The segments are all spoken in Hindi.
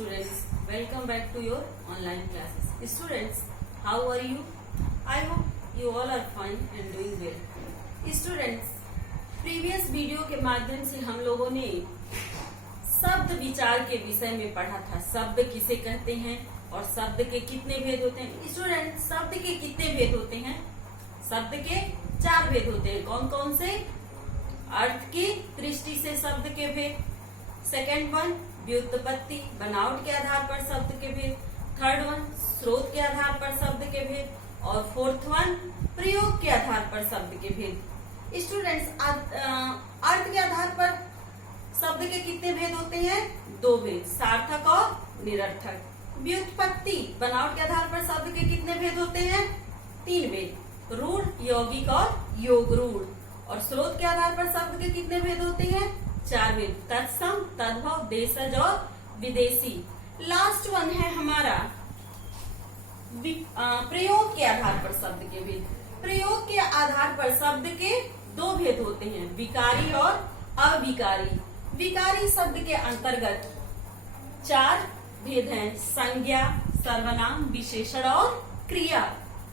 students, welcome back to your online classes. Students, how are you? I hope you all are fine and doing well. Students, previous video के माध्यम से हम लोगों ने शब्द विचार के विषय में पढ़ा था। शब्द किसे कहते हैं और शब्द के कितने भेद होते हैं। स्टूडेंट, शब्द के कितने भेद होते हैं? शब्द के 4 भेद होते हैं। कौन कौन से? अर्थ की दृष्टि से शब्द के भेद, सेकेंड वन व्युत्पत्ति बनावट के आधार पर शब्द के भेद, थर्ड वन स्रोत के आधार पर शब्द के भेद और फोर्थ वन प्रयोग के आधार पर शब्द के भेद। स्टूडेंट्स, अर्थ के आधार पर शब्द के कितने भेद होते हैं? 2 भेद, सार्थक और निरर्थक। व्युत्पत्ति बनावट के आधार पर शब्द के कितने भेद होते हैं? 3 भेद, रूढ़, यौगिक और योग रूढ़। और स्रोत के आधार पर शब्द के कितने भेद होते हैं? 4 भेद, तत्सम, तद्भव, देशज और विदेशी। लास्ट वन है हमारा प्रयोग के आधार पर शब्द के भेद। प्रयोग के आधार पर शब्द के 2 भेद होते हैं, विकारी और अविकारी। विकारी शब्द के अंतर्गत 4 भेद हैं, संज्ञा, सर्वनाम, विशेषण और क्रिया।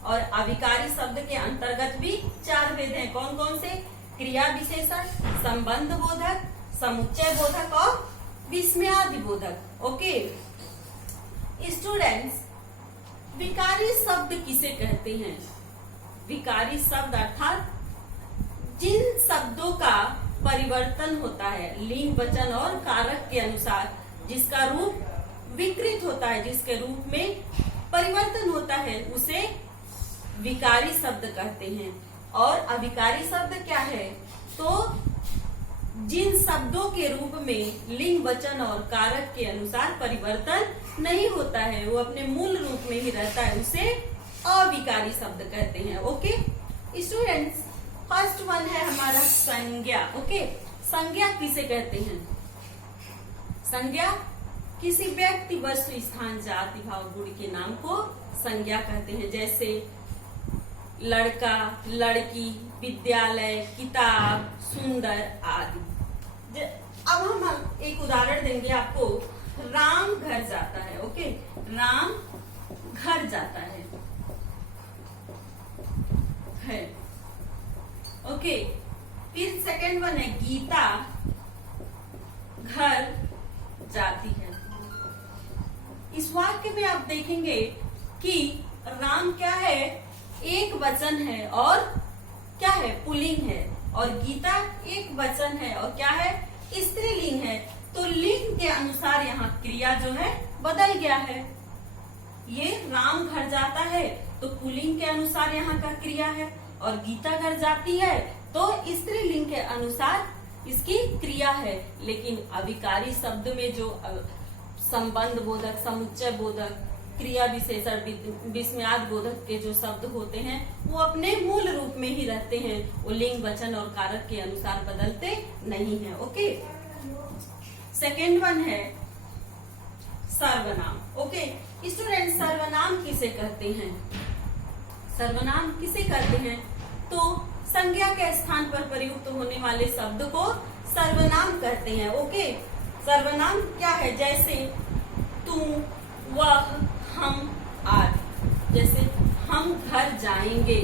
और अविकारी शब्द के अंतर्गत भी 4 भेद हैं। कौन कौन से? क्रिया विशेषण, संबंध बोधक, समुच्चय बोधक और विस्मयादि बोधक। ओके स्टूडेंट्स, विकारी शब्द किसे कहते हैं? विकारी शब्द अर्थात जिन शब्दों का परिवर्तन होता है लिंग, वचन और कारक के अनुसार, जिसका रूप विकृत होता है, जिसके रूप में परिवर्तन होता है, उसे विकारी शब्द कहते हैं। और अविकारी शब्द क्या है? तो जिन शब्दों के रूप में लिंग, वचन और कारक के अनुसार परिवर्तन नहीं होता है, वो अपने मूल रूप में ही रहता है, उसे अविकारी शब्द कहते हैं। ओके स्टूडेंट्स, फर्स्ट वन है हमारा संज्ञा। ओके, संज्ञा किसे कहते हैं? संज्ञा किसी व्यक्ति, वस्तु, स्थान, जाति, भाव, गुण के नाम को संज्ञा कहते हैं। जैसे लड़का, लड़की, विद्यालय, किताब, सुंदर आदि। अब हम एक उदाहरण देंगे आपको। राम घर जाता है। ओके, राम घर जाता है। ओके, फिर सेकंड वन है गीता घर जाती है। इस वाक्य में आप देखेंगे कि राम क्या है? एक वचन है और क्या है? पुल्लिंग है। और गीता एक वचन है और क्या है? स्त्रीलिंग है। तो लिंग के अनुसार यहाँ क्रिया जो है बदल गया है। ये राम घर जाता है तो पुल्लिंग के अनुसार यहाँ का क्रिया है, और गीता घर जाती है तो स्त्रीलिंग के अनुसार इसकी क्रिया है। लेकिन अविकारी शब्द में जो संबंध बोधक, समुच्चय बोधक, क्रिया विशेषण, विस्मयाद बोधक के जो शब्द होते हैं वो अपने मूल रूप में ही रहते हैं। वो लिंग, वचन और कारक के अनुसार बदलते नहीं हैं। ओके, सेकेंड वन है सर्वनाम। ओके स्टूडेंट, सर्वनाम किसे कहते हैं? सर्वनाम किसे कहते हैं? तो संज्ञा के स्थान पर प्रयुक्त होने वाले शब्द को सर्वनाम कहते हैं। ओके, सर्वनाम क्या है? जैसे तू, वह, हम आदि। जैसे हम घर जाएंगे,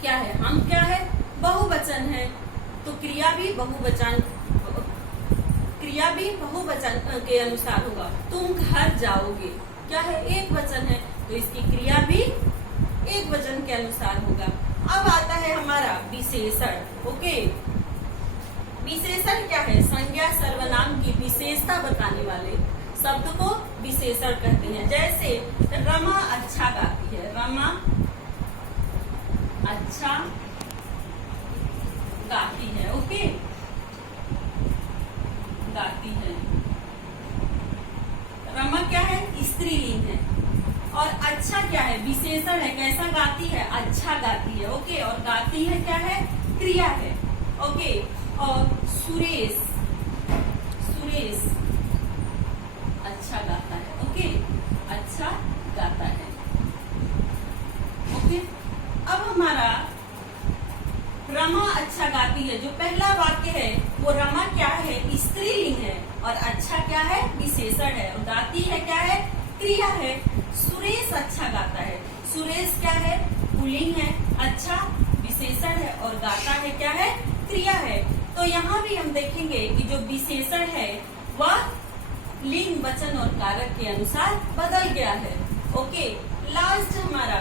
क्या है? हम क्या है? बहुवचन है, तो क्रिया भी बहुवचन के अनुसार होगा। तुम घर जाओगे, क्या है? एक वचन है, तो इसकी क्रिया भी एक वचन के अनुसार होगा। अब आता है हमारा विशेषण। ओके, विशेषण क्या है? संज्ञा, सर्वनाम की विशेषता बताने वाले शब्द को विशेषण कहते हैं। जैसे रमा अच्छा गाती है। रमा अच्छा गाती है। ओके, गाती है। रमा क्या है? स्त्रीलिंग है। और अच्छा क्या है? विशेषण है। कैसा गाती है? अच्छा गाती है। ओके, और गाती है क्या है? क्रिया है। ओके, और सुरेश, सुरेश अच्छा गाता है। ओके, अच्छा गाता है। ओके, अब हमारा रमा अच्छा गाती है। जो पहला वाक्य है वो रमा क्या है? स्त्रीलिंग है। और अच्छा क्या है, विशेषण है, और गाती है क्या है, क्रिया है। सुरेश अच्छा गाता है, सुरेश क्या है, पुल्लिंग है, अच्छा विशेषण है, और गाता है क्या है, क्रिया है। तो यहाँ भी हम देखेंगे कि जो विशेषण है वह लिंग, वचन और कारक के अनुसार बदल गया है। ओके, लास्ट हमारा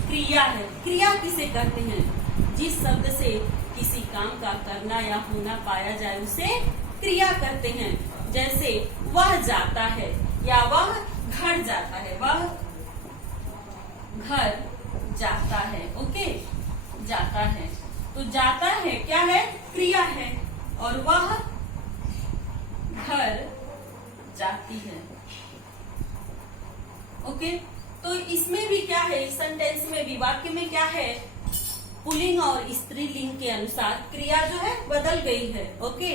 क्रिया है। क्रिया किसे कहते हैं, जिस शब्द से किसी काम का करना या होना पाया जाए उसे क्रिया कहते हैं। जैसे वह जाता है या वह घर जाता है, वह घर जाता है। ओके, जाता है, तो जाता है क्या है, क्रिया है, और वह घर जाती है। ओके, तो इसमें भी क्या है, इस सेंटेंस में भी, वाक्य में क्या है, पुल्लिंग और स्त्रीलिंग के अनुसार क्रिया जो है बदल गई है। ओके,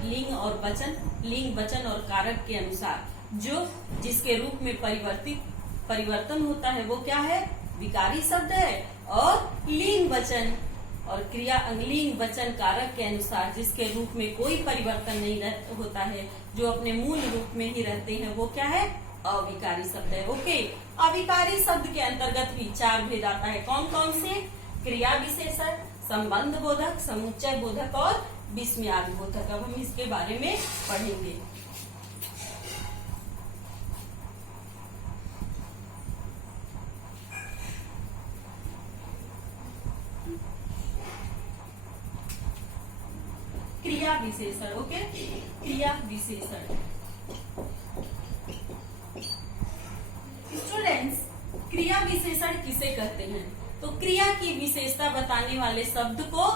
लिंग और वचन, लिंग वचन और कारक के अनुसार जो जिसके रूप में परिवर्तन होता है वो क्या है, विकारी शब्द है। और लिंग वचन और क्रिया, लिंग वचन कारक के अनुसार जिसके रूप में कोई परिवर्तन नहीं होता है, जो अपने मूल रूप में ही रहते हैं, वो क्या है, अविकारी शब्द है। ओके, अविकारी शब्द के अंतर्गत भी 4 भेद आता है। कौन कौन से, क्रिया विशेषण, संबंध बोधक, समुच्चय बोधक और विस्मयादि बोधक। अब हम इसके बारे में पढ़ेंगे। क्रिया विशेषण। ओके, क्रिया विशेषण। स्टूडेंट्स, क्रिया विशेषण किसे कहते हैं, तो क्रिया की विशेषता बताने वाले शब्द को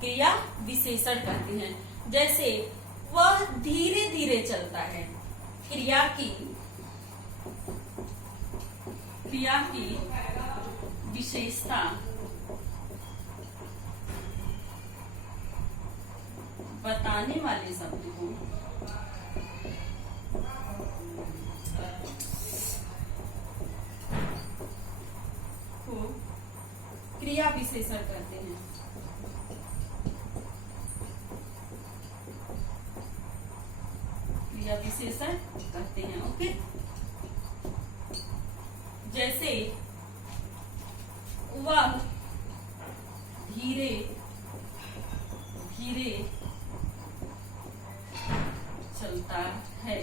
क्रिया विशेषण कहते हैं। जैसे वह धीरे धीरे चलता है, क्रिया की विशेषता बताने वाले शब्द को क्रिया विशेषण कहते हैं। क्रिया विशेषण कहते हैं। ओके, जैसे वह धीरे धीरे चलता है।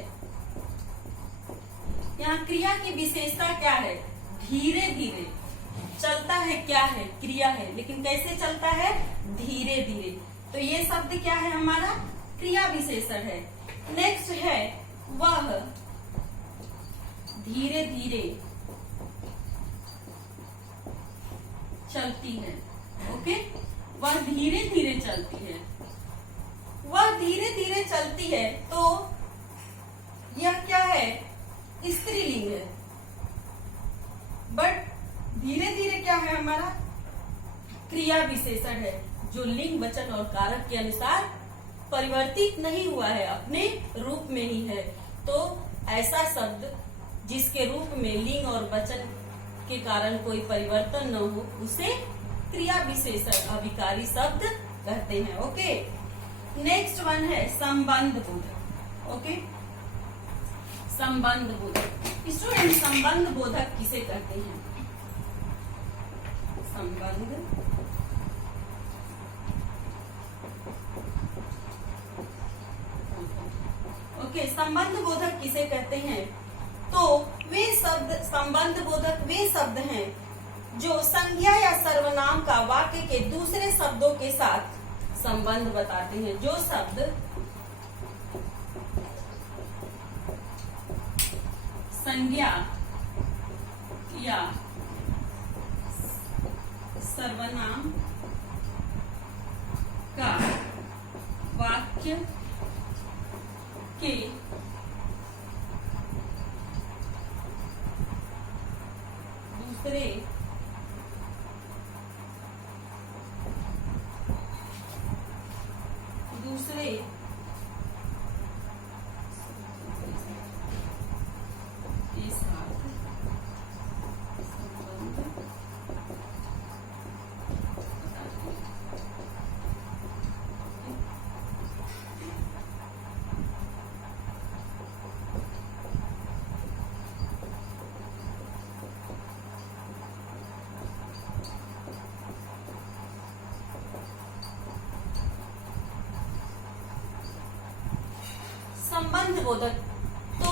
यहाँ क्रिया की विशेषता क्या है, धीरे धीरे चलता है, क्या है, क्रिया है, लेकिन कैसे चलता है, धीरे धीरे। तो ये शब्द क्या है, हमारा क्रिया विशेषण है। नेक्स्ट है वह धीरे धीरे चलती है। ओके, वह धीरे धीरे चलती है, वह धीरे धीरे चलती है, तो यह क्या है, स्त्रीलिंग है। बट धीरे धीरे क्या है, हमारा क्रिया विशेषण है, जो लिंग वचन और कारक के अनुसार परिवर्तित नहीं हुआ है, अपने रूप में ही है। तो ऐसा शब्द जिसके रूप में लिंग और वचन के कारण कोई परिवर्तन न हो, उसे क्रिया विशेषण, अविकारी शब्द कहते हैं। ओके, नेक्स्ट वन है संबंध बोधक। ओके, संबंध बोधक। स्टूडेंट, संबंध बोधक किसे कहते हैं, संबंध ओके, संबंध बोधक किसे कहते हैं, तो वे शब्द, संबंध बोधक वे शब्द हैं जो संज्ञा या सर्वनाम का वाक्य के दूसरे शब्दों के साथ संबंध बताते हैं। जो शब्द संज्ञा या सर्वनाम का वाक्य के दूसरे के साथ संबंध संबंध बोधक। तो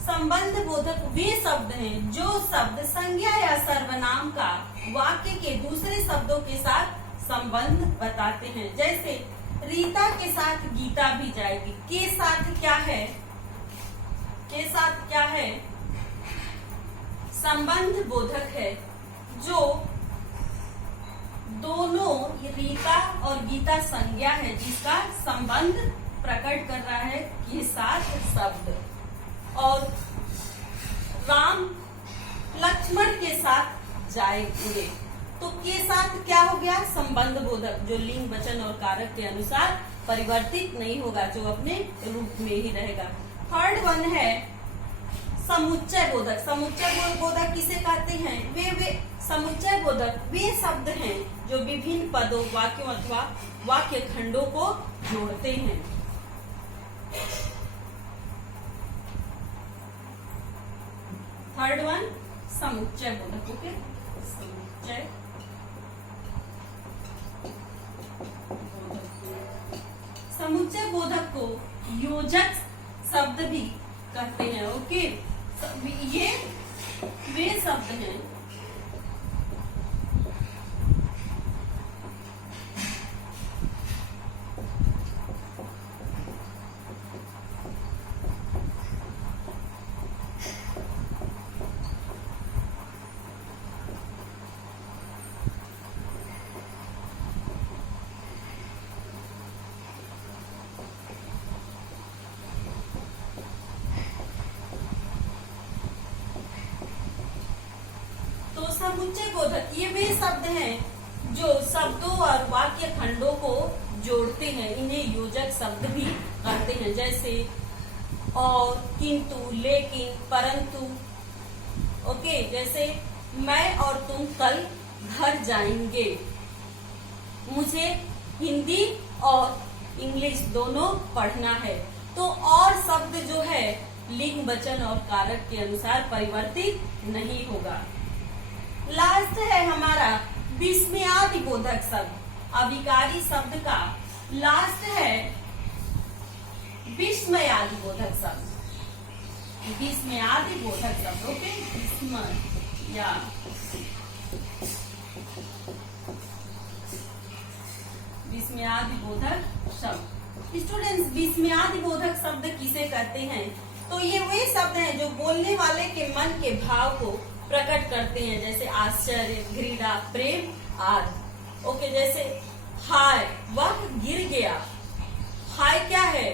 संबंध बोधक वे शब्द हैं जो शब्द संज्ञा या सर्वनाम का वाक्य के दूसरे शब्दों के साथ संबंध बताते हैं। जैसे रीता के साथ गीता भी जाएगी, के साथ क्या है, के साथ क्या है, संबंध बोधक है जो दोनों रीता और गीता संज्ञा है जिसका संबंध प्रकट कर रहा है के साथ शब्द। और राम लक्ष्मण के साथ जाएंगे, तो के साथ क्या हो गया, संबंध बोधक जो लिंग वचन और कारक के अनुसार परिवर्तित नहीं होगा, जो अपने रूप में ही रहेगा। थर्ड वन है समुच्चय बोधक। समुच्चय बोधक किसे कहते हैं, वे समुच्चय बोधक वे शब्द हैं जो विभिन्न पदों, वाक्यों अथवा वाक्य खंडों को जोड़ते हैं। थर्ड वन समुच्चय बोधक। ओके, समुच्चय समुच्चय बोधक को योजक शब्द भी कहते हैं। ओके, ये वे शब्द हैं समुच्चय बोधक ये वे शब्द हैं जो शब्दों और वाक्य खंडों को जोड़ते हैं। इन्हें योजक शब्द भी कहते हैं। जैसे और, किंतु, लेकिन, परंतु। ओके, जैसे मैं और तुम कल घर जाएंगे। मुझे हिंदी और इंग्लिश दोनों पढ़ना है। तो और शब्द जो है लिंग वचन और कारक के अनुसार परिवर्तित नहीं होगा। लास्ट है हमारा विस्मयादि बोधक शब्द। अविकारी शब्द का लास्ट है विस्मयादि बोधक शब्द। विस्मयादि बोधक शब्द। ओके, विस्मयादि बोधक शब्द। स्टूडेंट्स, विस्मयादि बोधक शब्द किसे कहते हैं, तो ये वे शब्द हैं जो बोलने वाले के मन के भाव को प्रकट करते हैं। जैसे आश्चर्य, घृणा, प्रेम आदि। ओके, जैसे हाय, वह गिर गया। हाय क्या है,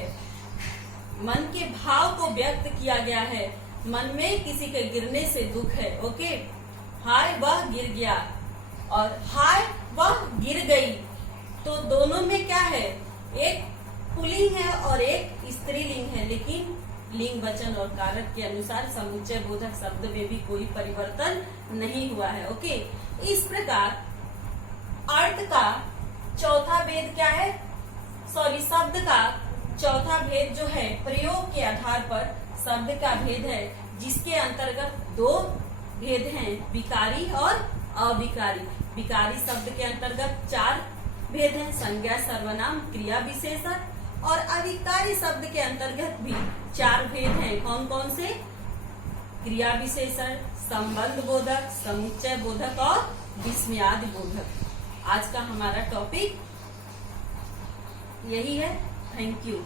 मन के भाव को व्यक्त किया गया है। मन में किसी के गिरने से दुख है। ओके, हाय वह गिर गया और हाय वह गिर गई। तो दोनों में क्या है, एक पुल्लिंग है और एक स्त्रीलिंग है, लेकिन लिंग वचन और कारक के अनुसार समुच्चय बोधक शब्द में भी कोई परिवर्तन नहीं हुआ है। ओके, इस प्रकार अर्थ का चौथा भेद क्या है, शब्द का चौथा भेद जो है प्रयोग के आधार पर शब्द का भेद है, जिसके अंतर्गत दो भेद हैं, विकारी और अविकारी। विकारी शब्द के अंतर्गत चार भेद हैं, संज्ञा, सर्वनाम, क्रिया विशेषण। और अविकारी शब्द के अंतर्गत भी चार भेद हैं। कौन कौन से, क्रिया विशेषण, संबंध बोधक, समुच्चय बोधक और विस्मयादि बोधक। आज का हमारा टॉपिक यही है। Thank you.